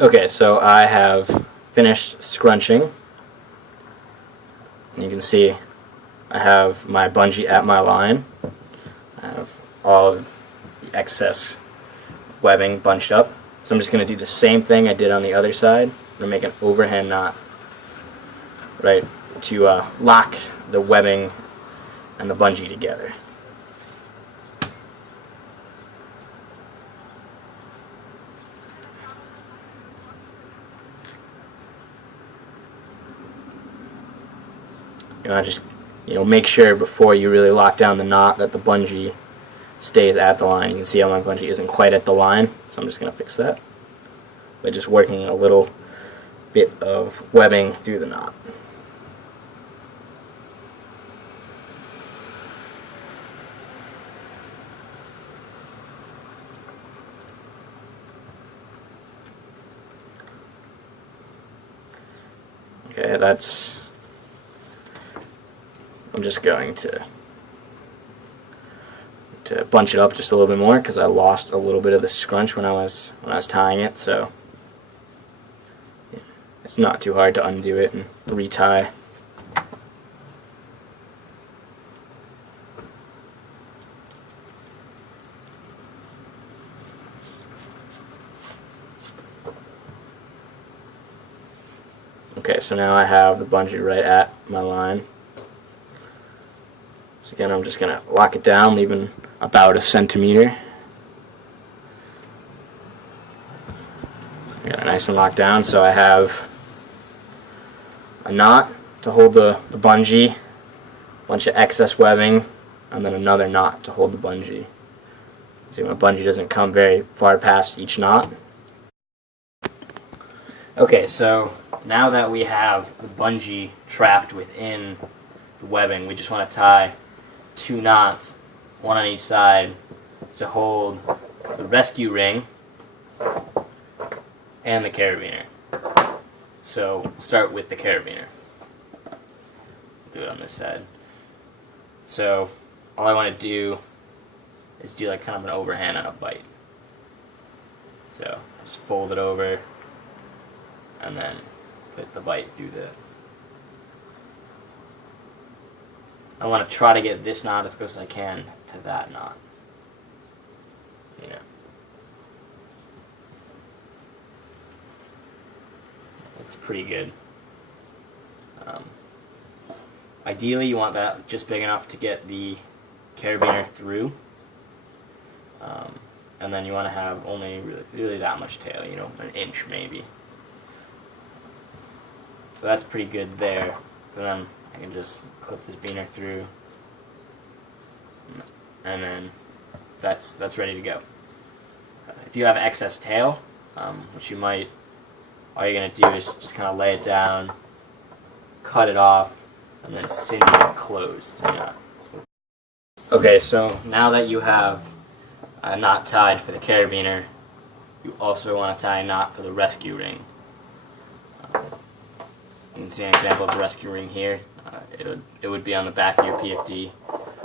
Okay, so I have finished scrunching. And you can see I have my bungee at my line. I have all of the excess webbing bunched up. So I'm just going to do the same thing I did on the other side. I'm going to make an overhand knot, right, to lock the webbing and the bungee together. You want to just, make sure before you really lock down the knot that the bungee stays at the line. You can see how my bungee isn't quite at the line, so I'm just going to fix that by just working a little bit of webbing through the knot. Okay, I'm just going to bunch it up just a little bit more because I lost a little bit of the scrunch when I was tying it, so it's not too hard to undo it and retie. Okay, so now I have the bungee right at my line. So again, I'm just going to lock it down, leaving about 1 centimeter. Got it nice and locked down, so I have a knot to hold the bungee, a bunch of excess webbing, and then another knot to hold the bungee. See, my bungee doesn't come very far past each knot. Okay, so now that we have the bungee trapped within the webbing, we just want to tie 2 knots, one on each side, to hold the rescue ring and the carabiner. So we'll start with the carabiner. Do it on this side. So all I want to do is do like kind of an overhand on a bite. So just fold it over and then put the bite through the... I want to try to get this knot as close as I can to that knot. It's pretty good. Ideally, you want that just big enough to get the carabiner through, and then you want to have only really that much tail, 1 inch maybe. So that's pretty good there. So then I can just clip this biner through, and then that's ready to go. If you have excess tail, which you might, all you're going to do is just kind of lay it down, cut it off, and then cinch it closed. Okay, so now that you have a knot tied for the carabiner, you also want to tie a knot for the rescue ring. You can see an example of the rescue ring here. It would be on the back of your PFD.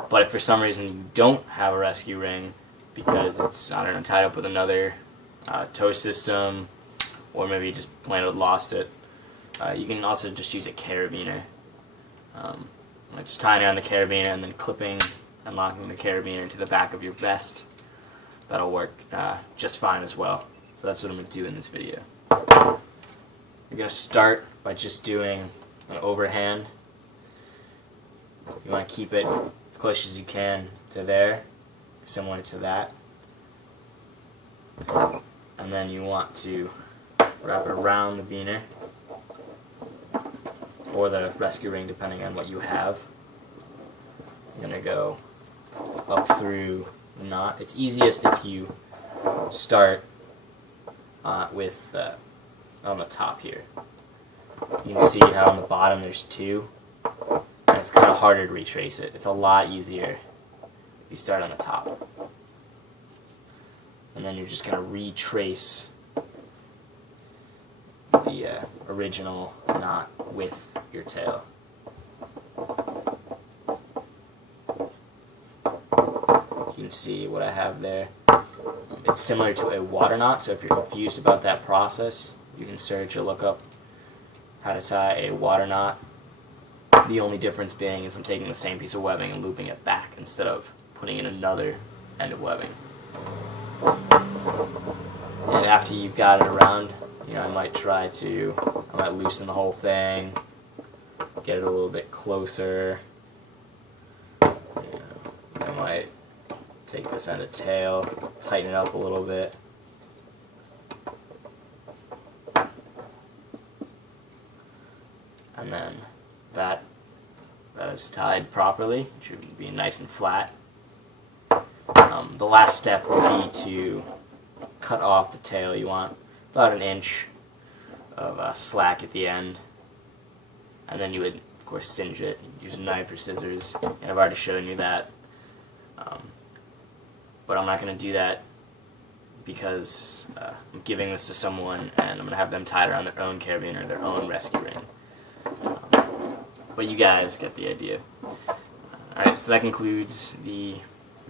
But if for some reason you don't have a rescue ring because it's, I don't know, tied up with another tow system, or maybe you just plain old lost it, you can also just use a carabiner. Like just tying it on the carabiner and then clipping and locking the carabiner to the back of your vest. That'll work just fine as well. So that's what I'm going to do in this video. You're going to start by just doing an overhand. You want to keep it as close as you can to there, similar to that. And then you want to wrap it around the biner, or the rescue ring, depending on what you have. You're going to go up through the knot. It's easiest if you start with on the top here. You can see how on the bottom there's 2, and it's kind of harder to retrace it. It's a lot easier if you start on the top. And then you're just going to retrace the original knot with your tail. You can see what I have there. It's similar to a water knot, so if you're confused about that process, you can search or look up how to tie a water knot. The only difference being is I'm taking the same piece of webbing and looping it back instead of putting in another end of webbing. And after you've got it around, I might loosen the whole thing, get it a little bit closer. I might take this end of tail, tighten it up a little bit. And then that is tied properly. It should be nice and flat. The last step would be to cut off the tail. You want about an inch of slack at the end, and then you would, of course, singe it. Use a knife or scissors, and I've already shown you that. But I'm not going to do that because I'm giving this to someone, and I'm going to have them tie it around their own carabiner or their own rescue ring. But you guys get the idea. Alright, so that concludes the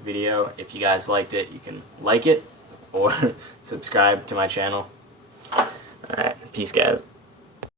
video. If you guys liked it, you can like it or subscribe to my channel. Alright, peace guys.